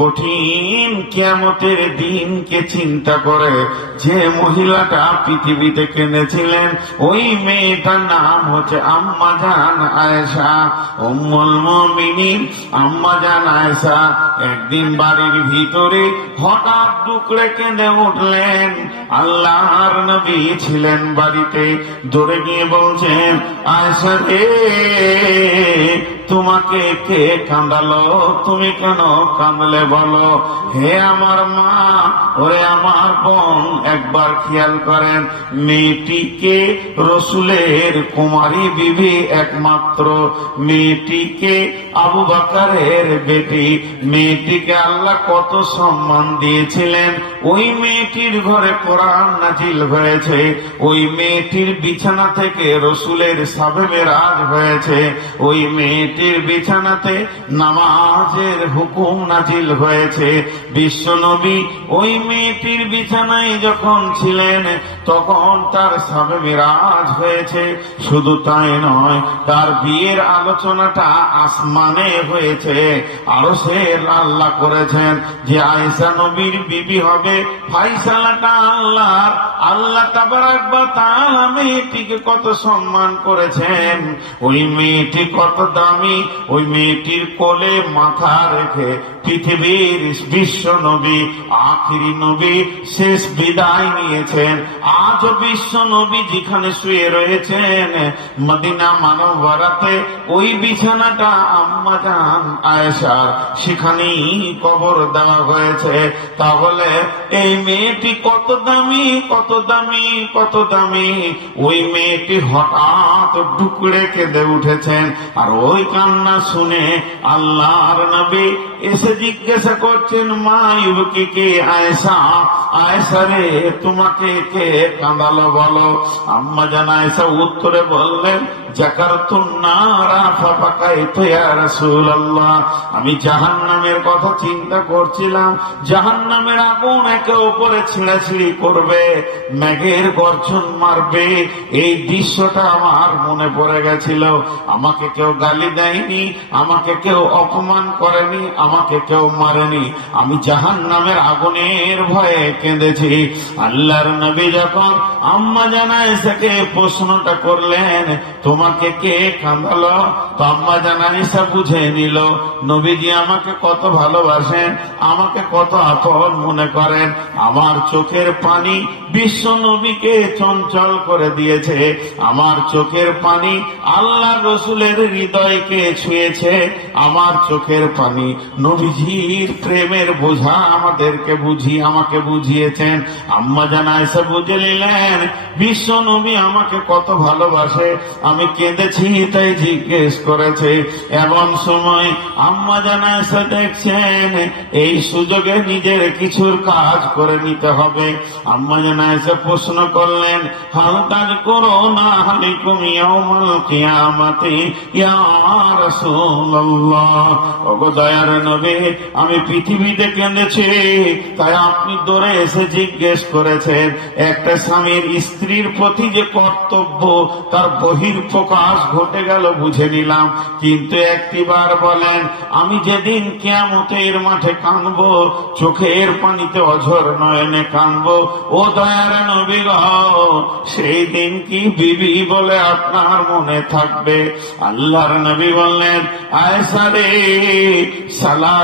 কঠিন কিয়ামতের দিনকে চিন্তা করে যে মহিলাটা পৃথিবীতে কেঁদেছিলেন ওই মেয়েটার নাম হচ্ছে আম্মা জান আয়েশা। উম্মুল মুমিনিন, আম্মা জান আয়েশা একদিন বাড়ির ভিতরে হঠাৎ টুকরে কেঁদে উঠলেন। আল্লাহর নবী ছিলেন বাড়িতে। দৌড়ে গিয়ে বলছেন, আয়েশা রে তোমাকে কে কাঁদালো তুমি কেন কাঁদলে বলো? হে আমার মা, ওরে আমার বোন, একবার খেয়াল করেন, মেয়েটিকে রসুলের কুমারী বিবি একমাত্র। মেয়েটিকে আবু বাকারের বেটি। মেয়েটিকে আল্লাহ কত সম্মান দিয়েছিলেন। ওই মেয়েটির ঘরে কোরআন নাজিল হয়েছে। ওই মেয়েটির বিছানা থেকে রসুলের সাবে মেরাজ হয়েছে। ওই মেয়েটির বিছানাতে নামাজের হুকুম নাজিল হয়েছে। বিশ্ব নবী ওই মেয়েটির বিছানায় যখন ছিলেন তখন তার সাবে মিরাজ হয়েছে। শুধু তাই নয়, তার বিয়ের আলোচনাটা আসমানে হয়েছে। আরও সে আল্লাহ করেছেন যে, আয়েশা নবীর বিবি হবে। ফাইসালাটা আল্লাহ আল্লাহ তাবার একবার তার মেয়েটিকে কত সম্মান করেছেন। ওই মেয়েটি কত দামি। ওই মেয়েটির কোলে মাথা রেখে পৃথিবীর বিশ্ব নবী, আখিরি নবী শেষ বিদায় নিয়েছেন। আজও বিশ্ব নবী যেখানে শুয়ে রয়েছেন, মদিনা মানব ওই বিছানাটা আম্মা জান আয়েশার সেখানেই কবর দেওয়া হয়েছে। তাহলে এই মেয়েটি কত দামি কত দামি কত দামি। ওই মেয়েটি হঠাৎ ডুকরে কেঁদে উঠেছেন। আর ওই কান্না শুনে আল্লাহর নবী এসে জিজ্ঞাসা করছেন, মা, ইউবকি কে আয়সা আয়সা রে, তোমাকে কে কাঁদালো বলো? আম্মা জান আয়সা উত্তরে বললেন জাকার আমি জাহান নামের কথা চিন্তা করছিলাম জাহান নামের আগুন একে উপরে ছিঁড়াছিড়ি করবে, মেঘের গর্জন মারবে, এই দৃশ্যটা আমার মনে পড়ে গেছিল। আমাকে কেউ গালি দেয়নি, আমাকে কেউ অপমান করেনি, আমাকে কেউ মারেনি। আমি জাহান নামের আগুনের ভয়ে কেঁদেছি। আল্লাহর নবী যখন আম্মা জানায় থেকে প্রশ্নটা করলেন, তোমাকে কে কাঁদালো তো আম্মা জানাইসা বুঝে নিল। নবীজি আমাকে কত ভালোবাসেন, আমাকে কত আপন মনে করেন। আমার চোখের পানি বিশ্ব নবীকে চঞ্চল করে দিয়েছে। আমার চোখের পানি আল্লাহ রসুলের হৃদয়কে ছুঁয়েছে। আমার চোখের পানি নবীজির প্রেমের বোঝা আমাদেরকে বুঝি, আমাকে বুঝিয়েছেন। আম্মা জানা এসে বুঝে নিলেন বিশ্ব নবী আমাকে কত ভালোবাসে। আমি কেঁদেছি, তাই জিজ্ঞেস করেছে। এমন সময় আম্মা জানা এসে দেখছেন, এই সুযোগে নিজের কিছুর কাজ করে নিতে হবে। আম্মা জানা এসে প্রশ্ন করলেন, হাল কাজ করো না হালি কুমিয়াউমাল কিয়ামাতি, ইয়া রাসূলুল্লাহ। ওগো দয়ার নবী আমি পৃথিবীতে কেঁদেছি তাই আপনি দৌড়ে এসে জিজ্ঞেস করেছেন একটা স্বামীর স্ত্রীর প্রতি যে কর্তব্য তার বহির প্রকাশ ঘটে গেল বুঝে নিলাম। কিন্তু একটিবার বলেন আমি যেদিন কেয়ামতের মাঠে কানবো চোখের পানিতে অঝর নয়নে কানবো ও দয়ার নবী গো, সেই দিন কি বিবি বলে আপনার মনে থাকবে? আল্লাহর নবী বললেন আয়সা রে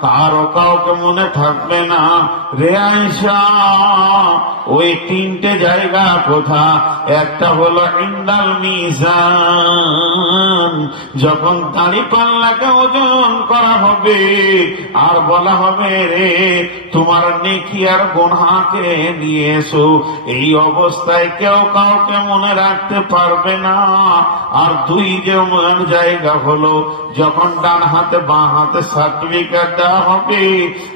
কারও কাউকে মনে থাকবে না। রে আয়সা ওই তিনটে জায়গা কোথা একটা হলো ইন্দাল মিজান, যখন দাড়ি পাল্লাকে ওজন করা হবে, আর বলা হবে, রে, তোমার নেকি আর গোনাকে নিয়ে এসো। এই অবস্থায় কেউ কাউকে মনে রাখতে পারবে না। আর দুই যে জায়গা হলো, যখন ডান হাতে বাঁ হাতে সার্টিফিকেট দেওয়া হবে।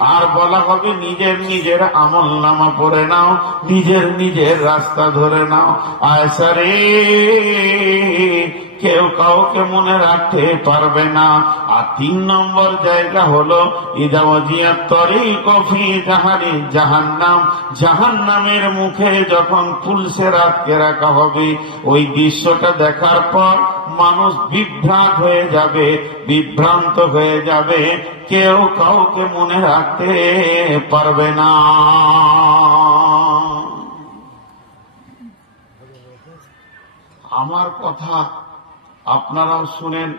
আর বলা হবে, নিজের নিজের আমল নামা পড়ে নাও, নিজের নিজের রাস্তা ধরে নাও। আয়সা রে, কেউ কাউকে মনে রাখতে পারবে না। আর তিন নম্বর জায়গা হলো ইদাওয়াজিয়া তরি কফি জাহারি জাহান্নাম। জাহান্নামের মুখে যখন পুলসে রাতকে রাখা হবে, ওই দৃশ্যটা দেখার পর মানুষ বিভ্রাট হয়ে যাবে, বিভ্রান্ত হয়ে যাবে। কেউ কাউকে মনে রাখতে পারবে না। আমার কথা আপনারাও শুনেন।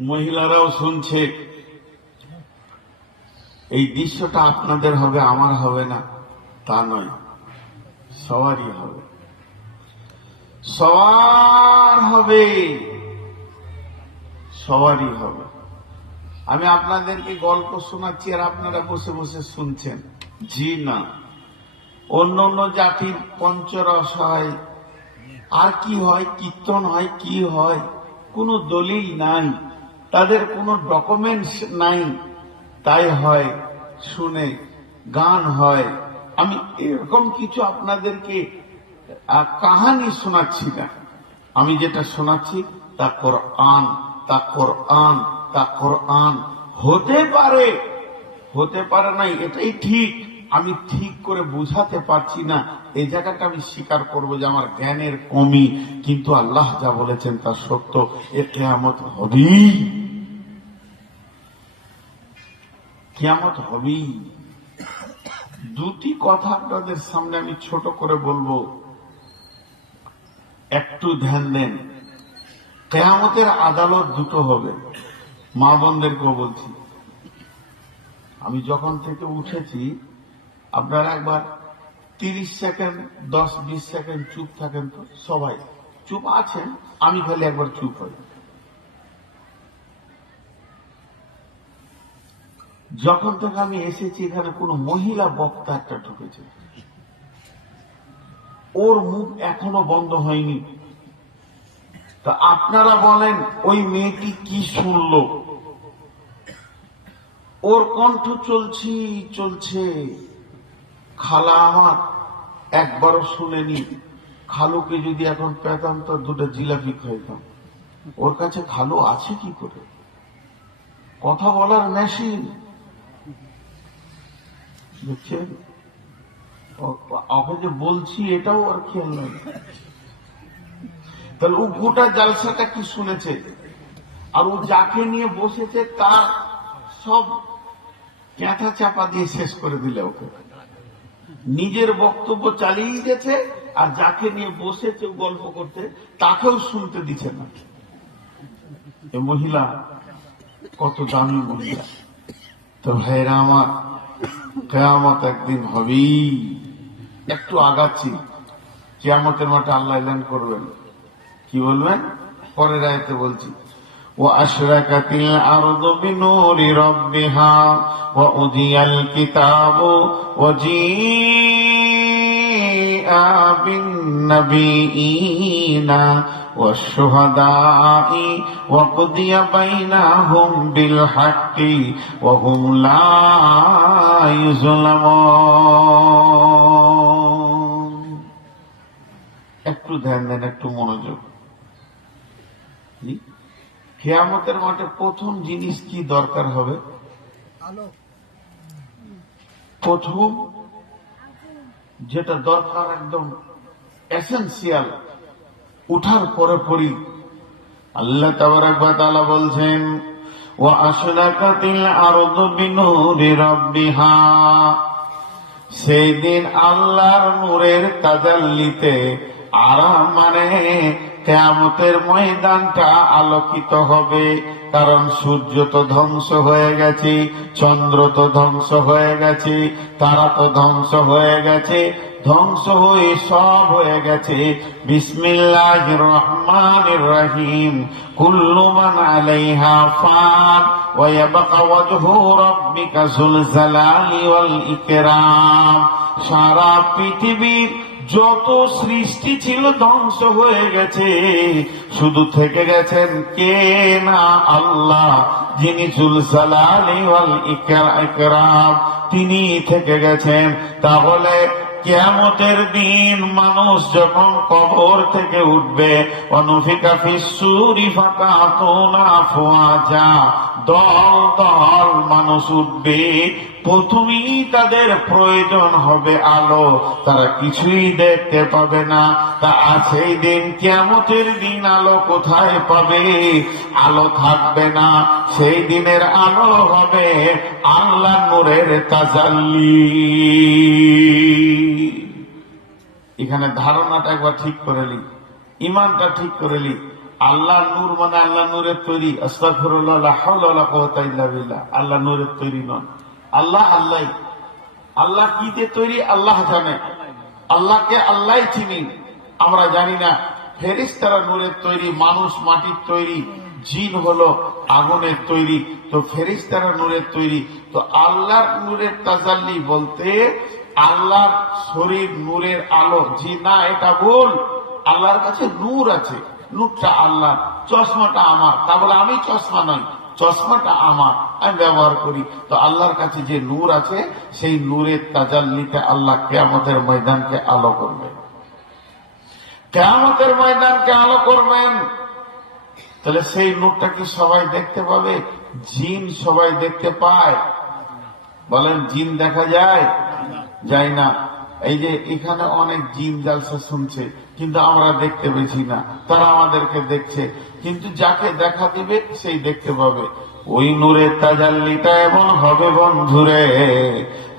মহিলারাও শুনছে। এই দৃশ্যটা আপনাদের হবে, আমার হবে না, তা নয়। সবারই হবে। সবার হবে। সবারই হবে। আমি আপনাদেরকে গল্প শোনাচ্ছি আর আপনারা বসে বসে শুনছেন। জি না। অন্য অন্য জাতির পঞ্চরস হয়। আর কি হয়? কীর্তন হয়? কি হয়? কোনো দলিল নাই। তাদের কোনো ডকুমেন্টস নাই। তাই হয়, শুনে, গান হয়। আমি এরকম কিছু আপনাদেরকে কাহানি শোনাচ্ছি না। আমি যেটা শোনাচ্ছি, তা কোরআন তা কোরআন তা কোরআন। হতে পারে হতে পারে নাই, এটাই ঠিক। আমি ঠিক করে বুঝাতে পারছি না এই জায়গাটা আমি স্বীকার করব যে আমার জ্ঞানের কমি। কিন্তু আল্লাহ যা বলেছেন তা সত্য, এ কেয়ামত হবেই। কেয়ামত হবেই। দুটি কথা আপনাদের সামনে আমি ছোট করে বলব। একটু ধ্যান দেন। কেয়ামতের আদালত দুটো হবে। মা বোনদেরকেও বলছি। আমি যখন থেকে উঠেছি, আপনারা একবার তিরিশ সেকেন্ড, দশ, বিশ সেকেন্ড চুপ থাকেন তো সবাই। চুপ আছেন, আমি খালি একবার চুপ হই। যখন থেকে আমি এসেছি, এখানে কোনো মহিলা বক্তা একটা ঢুকেছে। ওর মুখ এখনও বন্ধ হয়নি। তা আপনারা বলেন, ওই মেয়েটি কি শুনলো? ওর কণ্ঠ চলছি, চলছে। খালা আমার, একবারও শুনেনি। খালুকে যদি এখন পেতাম, তো দুটো জিলাপি খাইতাম। ওর কাছে খালু আছে কি করে? কথা বলার মেশিন বুঝছেন ওকে যে বলছি, এটাও আর খেয়াল নেই। তাহলে ও গোটা জালসাটা কি শুনেছে? আর ও যাকে নিয়ে বসেছে, তার সব ক্যাঁথা চাপা দিয়ে শেষ করে দিলে ওকে। নিজের বক্তব্য চালিয়ে গেছে আর যাকে নিয়ে বসেছে গল্প করতে, তাকেও শুনতে দিচ্ছে না। মহিলা কত দামি মহিলা। তো ভাইরা আমার কেয়ামত একদিন হবেই একটু আগাচ্ছি কেয়ামতের মাঠে আল্লাহ এলান করবেন কি বলবেন পরের আয়তে বলছি وأشركت الأرض بنور ربها وأذي الكتاب وجيء بالنبيين والشهداء وقضي بينهم بالحق وهم لا يظلمون একটু ধ্যান দেন একটু মনোযোগ জি? কেয়ামতের মাঠে প্রথম জিনিস কি দরকার হবে প্রথম যেটা দরকার একদম এসেন্সিয়াল উঠার পরে পরই আল্লাহ তাবারাকালা বলছেন ও আশরাকাতিল আরদু বিনুরি রাব্বিহা। সেই আল্লাহর নূরের তাজাল্লিতে আরাম মানে কেয়ামতের ময়দানটা আলোকিত হবে, কারণ সূর্য তো ধ্বংস হয়ে গেছে, চন্দ্র তো ধ্বংস হয়ে গেছে, তারা তো ধ্বংস হয়ে গেছে ধ্বংস হয়ে সব হয়ে গেছে বিসমিল্লাহ রহমান রহিম কুল্লু মান আলাইহা ফান ويبقى وجه ربك ذو الجلال والإكرام সারা পৃথিবীর যত সৃষ্টি ছিল ধ্বংস হয়ে গেছে শুধু থেকে গেছেন কে না আল্লাহ যিনি জুলসালাম তিনি থেকে গেছেন তাহলে কেয়ামতের দিন মানুষ যখন কবর থেকে উঠবে, অনুফিকা ফিসুরি ফাঁকা তোলা ফোয়াজা দল দল মানুষ উঠবে। প্রথমেই তাদের প্রয়োজন হবে আলো। তারা কিছুই দেখতে পাবে না। তা সেই দিন কেমতের দিন আলো কোথায় পাবে? আলো থাকবে না। সেই দিনের আলো হবে আল্লাহ নূরের তাজাল্লি। এখানে ধারণাটা একবার ঠিক করে লি। ইমানটা ঠিক করে লি। আল্লাহ নূর মানে আল্লাহ নূরের তৈরি। আস্তাগফিরুল্লাহ আল্লাহ নূরের তৈরি নন। আল্লাহ আল্লাহ। আল্লাহ কি দিয়ে তৈরি? আল্লাহ জানে। আল্লাহকে আল্লাহ চিনি। আমরা জানি না ফেরিস্তারা নূরের তৈরি, মানুষ মাটির তৈরি, জিন হলো আগুনের তৈরি। তো ফেরিস্তারা নূরের তৈরি। তো আল্লাহর নূরের তাজাল্লি বলতে আল্লাহর শরীর নূরের আলো। জি না, এটা ভুল। আল্লাহর কাছে নূর আছে। নূরটা আল্লাহ, চশমাটা আমার। তা বলে আমি চশমা নই, চশমাটা আমার। আমি ব্যবহার করি। তো আল্লাহর কাছে যে নূর আছে, সেই নূরের তাজাল্লিতে আল্লাহ কেয়ামতের ময়দানকে আলো করবেন। কেয়ামতের ময়দানকে আলো করবেন। তাহলে সেই নূরটা কি সবাই দেখতে পাবে? জিন সবাই দেখতে পায়। বলেন, জিন দেখা যায়? যায় না। এই যে এখানে অনেক জিন জালসা শুনছে, কিন্তু আমরা দেখতে পেয়েছি না। তারা আমাদেরকে দেখছে। কিন্তু যাকে দেখা দিবে, সেই দেখতে পাবে। ওই নূরের তাজাল্লিটা এমন হবে বন্ধুরে।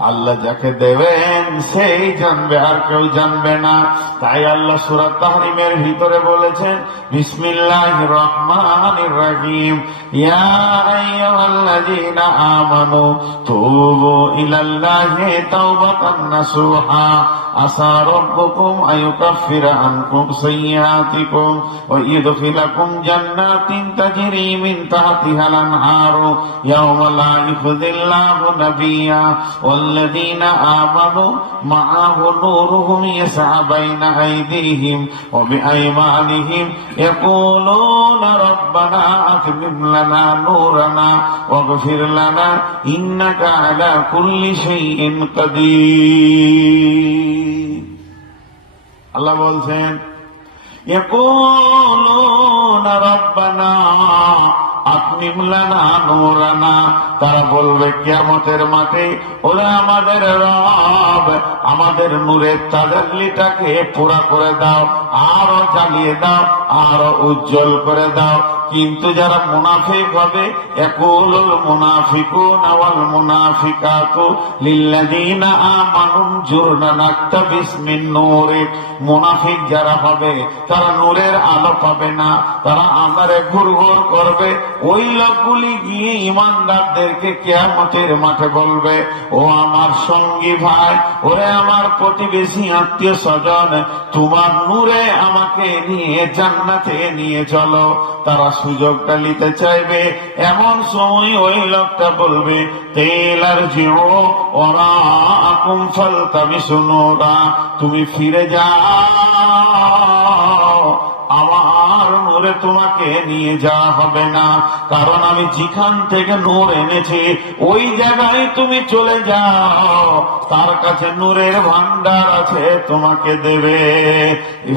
আল্লাহ যাকে দেবেন, সেই জানবে, আর কেউ জানবে না। তাই আল্লাহ সুরাত তাহরিমের ভিতরে বলেছেন বিসমিল্লাহ রহমান রহিম। ইয়া আমানু তুবু ইলাল্লাহি তাওবাতান নাসুহা। আসা রাব্বুকুম আইয়ুকাফিরা আনকুম সাইয়্যাতিকুম ওয়া ইদখিলাকুম জান্নাতিন তাজরি মিন তাহতিহাল আনহারু। ইয়াওমা লা ইখযিল্লাহু নাবিয়্যা والذين آمنوا معه نورهم يسعى بين أيديهم وبأيمانهم يقولون ربنا أتمم لنا نورنا واغفر لنا إنك على كل شيء قدير الله بولسين يقولون ربنا আতমিম মুলানা নোরানা তারা বলবে, কিয়ামতের মাঠে ওরা আমাদের রব, আমাদের নূরের তাজাল্লিটাকে পুরা করে দাও, আরও চালিয়ে দাও, আরও উজ্জ্বল করে দাও। কিন্তু যারা মুনাফিক হবে একুলুল মুনাফিকুন ওয়াল মুনাফিকাতু লিল্লাযিনা আমানু জুরনা নাকতাবিস মিন নূরি। মুনাফিক যারা হবে, তারা নূরের আলো পাবে না, তারা আমারে ঘুরঘুর করবে। ওই লোকগুলি গিয়ে ইমানদারদেরকে কেয়ামতের মাঠে বলবে, ও আমার সঙ্গী ভাই, ওরে আমার প্রতিবেশী আত্মীয় স্বজন, তোমার নূরে আমাকে নিয়ে জান্নাতে নিয়ে চলো। তারা সুযোগটা নিতে চাইবে, এমন সময় ওই লোকটা বলবে, তেল আর জিও, ওরা আকুম ফল তুমি ফিরে যাও। নূরে তোমাকে নিয়ে যাওয়া হবে না। কারণ আমি যেখান থেকে নূর এনেছি, ওই জায়গায় তুমি চলে যাও। তার কাছে নূরের ভান্ডার আছে, তোমাকে দেবে।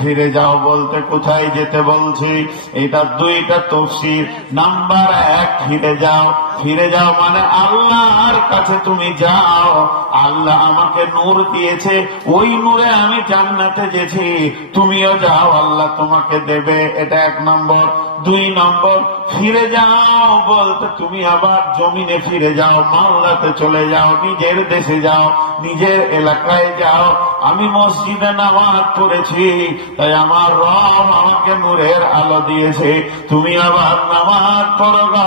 ফিরে যাও বলতে কোথায় যেতে বলছি? এটা দুইটা তফসির। নাম্বার এক, ফিরে যাও। ফিরে যাও মানে আল্লাহর কাছে তুমি যাও। আল্লাহ আমাকে নূর দিয়েছে। ওই নূরে আমি জান্নাতে গেছি। তুমিও যাও, আল্লাহ তোমাকে দেবে। এটা এক নম্বর। দুই নম্বর, ফিরে যাও বলতে তুমি আবার জমিনে ফিরে যাও মাল্লাতে চলে যাও, নিজের দেশে যাও, নিজের এলাকায় যাও। আমি মসজিদে নামাজ পড়েছি, তাই আমার রব আমাকে নূরের আলো দিয়েছে। তুমি আবার নামাজ পড়বা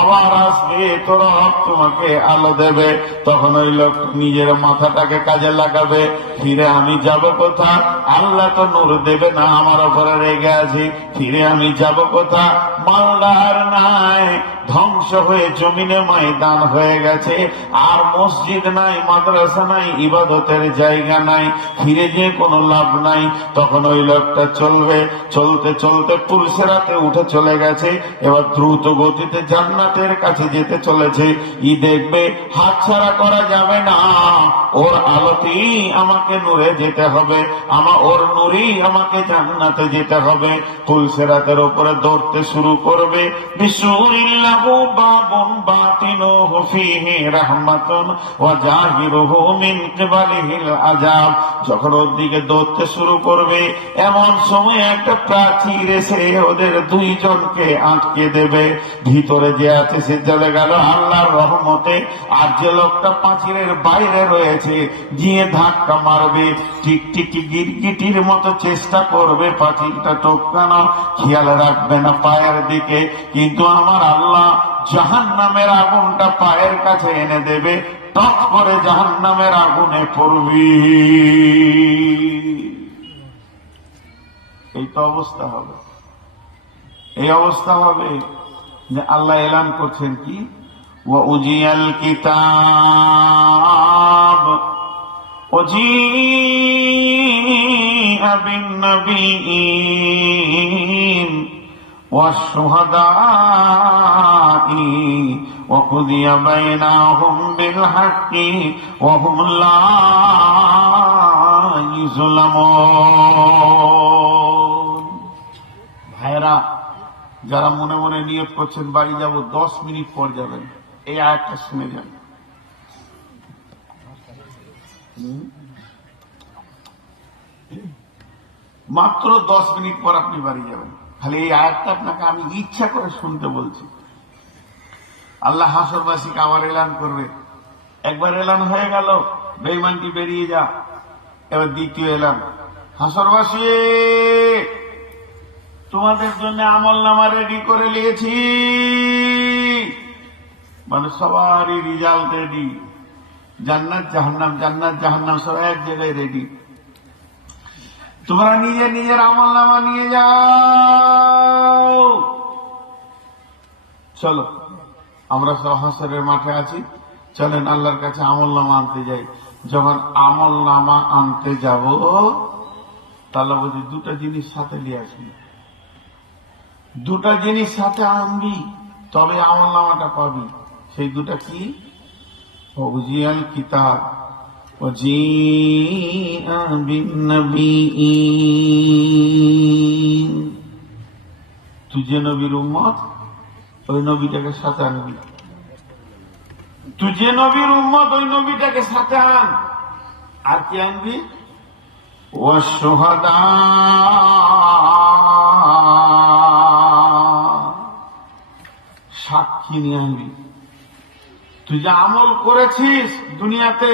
আবার আসবে তোর রব তোমাকে আলো দেবে। তখন ওই লোক নিজের মাথাটাকে কাজে লাগাবে, ফিরে আমি যাব কোথা আল্লাহ তো নূর দেবে না, আমার ওপরে রেগে আছি, ফিরে আমি যাব কোথা মালদার নাই। ধ্বংস হয়ে জমিনে ময়দান হয়ে গেছে। আর মসজিদ নাই, মাদ্রাসা নাই, ইবাদতের জায়গা নাই, ফিরে যে কোনো লাভ নাই। তখন ওই লোকটা চলবে, চলতে চলতে পুলসেরাতে উঠে চলে গেছে। এবার দ্রুত গতিতে জান্নাতের কাছে যেতে চলেছে। ই দেখবে, হাত ছাড়া করা যাবে না। ওর আলোতেই আমাকে নূরে যেতে হবে। আমা, ওর নূরেই আমাকে জান্নাতে যেতে হবে। তুলসেরাতের উপরে দৌড়তে শুরু করবে। শুরু করবে, এমন সময় একটা প্রাচীর এসে ওদের দুইজনকে আটকে দেবে। ভিতরে যে আছে সে চলে গেল আল্লাহর রহমতে। আর যে লোকটা পাঁচিরের বাইরে রয়েছে, গিয়ে ধাক্কা মারবে। টিকটিকি গিরগিটির মতো চেষ্টা করবে টপকানো। খেয়াল রাখবে না পায়ের দিকে। কিন্তু আমার আল্লাহ জাহান নামের আগুনটা পায়ের কাছে এনে দেবে টপ করে জাহান নামের আগুনে পড়বি এই তো অবস্থা হবে এই অবস্থা হবে যে আল্লাহ এলান করছেন কি ও উজিয়াল কিতাব وجيء بالنبيين والشهداء وقضي بينهم بالحق وهم لا يظلمون ভাইরা যারা মনে মনে নিয়ত করছেন বাড়ি যাব দশ মিনিট পর যাবেন এই আয়াতটা শুনে যান হুম? মাত্র দশ মিনিট পর আপনি বাড়ি যাবেন খালি এই আয়াতটা আপনাকে আমি ইচ্ছা করে শুনতে বলছি আল্লাহ হাসরবাসীকে আবার এলান করবে। একবার এলান হয়ে গেল বেইমানটি বেরিয়ে যা। এবার দ্বিতীয় এলান। হাসরবাসী, তোমাদের জন্য আমল নামা রেডি করে নিয়েছি। মানে সবারই রিজাল্ট রেডি জান্নাত, জাহান্নাম জান্নাত, জাহান্নাম, সব এক জায়গায় রেডি তোমরা নিজে নিজের আমল নামা নিয়ে যাও। চলো। আমরা সব হাসরের মাঠে আছি চলেন আল্লাহর কাছে আমল নামা আনতে যাই যখন আমল নামা আনতে যাব তাহলে বলছি দুটা জিনিস সাথে নিয়ে আসবি দুটা জিনিস সাথে আনবি তবে আমল নামাটা পাবি সেই দুটা কি ووزي الكتاب وجيء بالنبيين তুই যে নবীর উম্মত ওই নবীটাকে সাথে আনবি তুই যে নবীর উম্মত, ওই নবীটাকে সাথে আন। আর কি আনবি? ও সাক্ষী নিয়ে আনবি। তুই যে আমল করেছিস দুনিয়াতে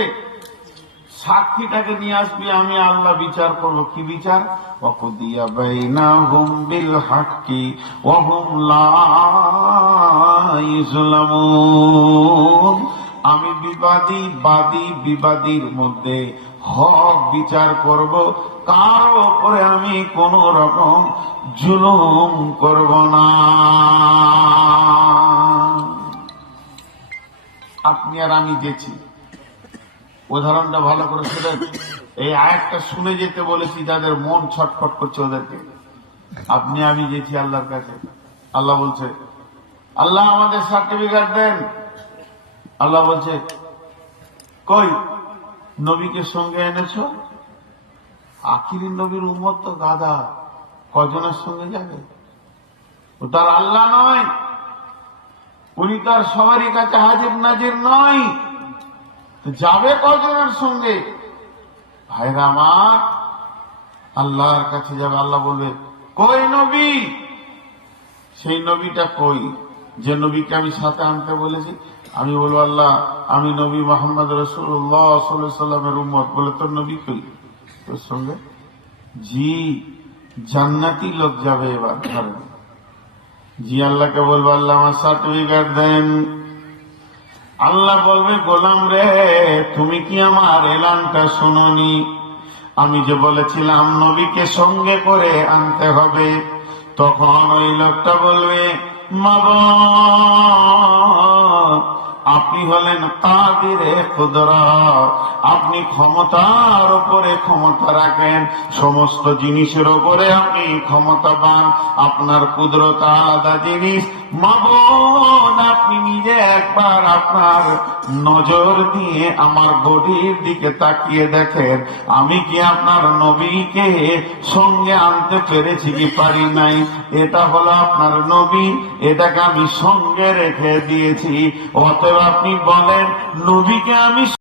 সাক্ষীটাকে নিয়ে আসবি, আমি আল্লাহ বিচার করব। কি বিচার? অকুদিয়া বাইনা হুম বিল হাক্কি ওহুম লাইজলামুন আমি বিবাদী, বাদী, বিবাদীর মধ্যে হক বিচার করব। কার ওপরে আমি কোন রকম জুলুম করব না। আপনি আর আমি গেছি। উদাহরণটা ভালো করে শুনেন এই আয়াতটা শুনে যেতে বলেছি, যাদের মন ছটফট করছে ওদেরকে। আপনি, আমি গেছি আল্লাহর কাছে। আল্লাহ বলছে, আল্লাহ আমাদের সার্টিফিকেট দেন। আল্লাহ বলছে, কই, নবীকে সঙ্গে এনেছো? আখিরি নবীর উম্মত তো দাদা কজনের সঙ্গে যাবে? ও তার আল্লাহ নয়, উনি তার সবারই কাছে হাজির নাজির নয়। যাবে কজনের সঙ্গে? ভাইরা আমার, আল্লাহর কাছে যাবে, আল্লাহ বলবে, কই নবী? সেই নবীটা কই? যে নবীকে আমি সাথে আনতে বলেছি। আমি বলব, আল্লাহ, আমি নবী মোহাম্মদ রসুল্লাহ সাল্লামের উম্মত। বলে, তোর নবী কই? তোর সঙ্গে? জি, জান্নাতি লোক যাবে এবার, ধরেন। জি, আল্লাহকে বলব, আল্লাহ, আমার সার্টিফিকেট দেন। আল্লাহ বলবে, গোলাম রে, তুমি কি আমার এলানটা শুনি আমি যে বলেছিলাম, নবীকে সঙ্গে করে আনতে হবে। তখন ওই লোকটা বলবে মাবন আপনি হলেন কাদিরে কুদরা আপনি ক্ষমতার উপরে ক্ষমতা রাখেন। সমস্ত জিনিসের উপরে আপনি ক্ষমতাবান। আপনার কুদরত আলাদা জিনিস। মাবন আপনি নিজে একবার আপনার নজর দিয়ে আমার বডির দিকে তাকিয়ে দেখেন। আমি কি আপনার নবীকে সঙ্গে আনতে পেরেছি কি পারি নাই? এটা হলো আপনার নবী। এটাকে আমি সঙ্গে রেখে দিয়েছি। অতএব আপনি বলেন নবীকে আমি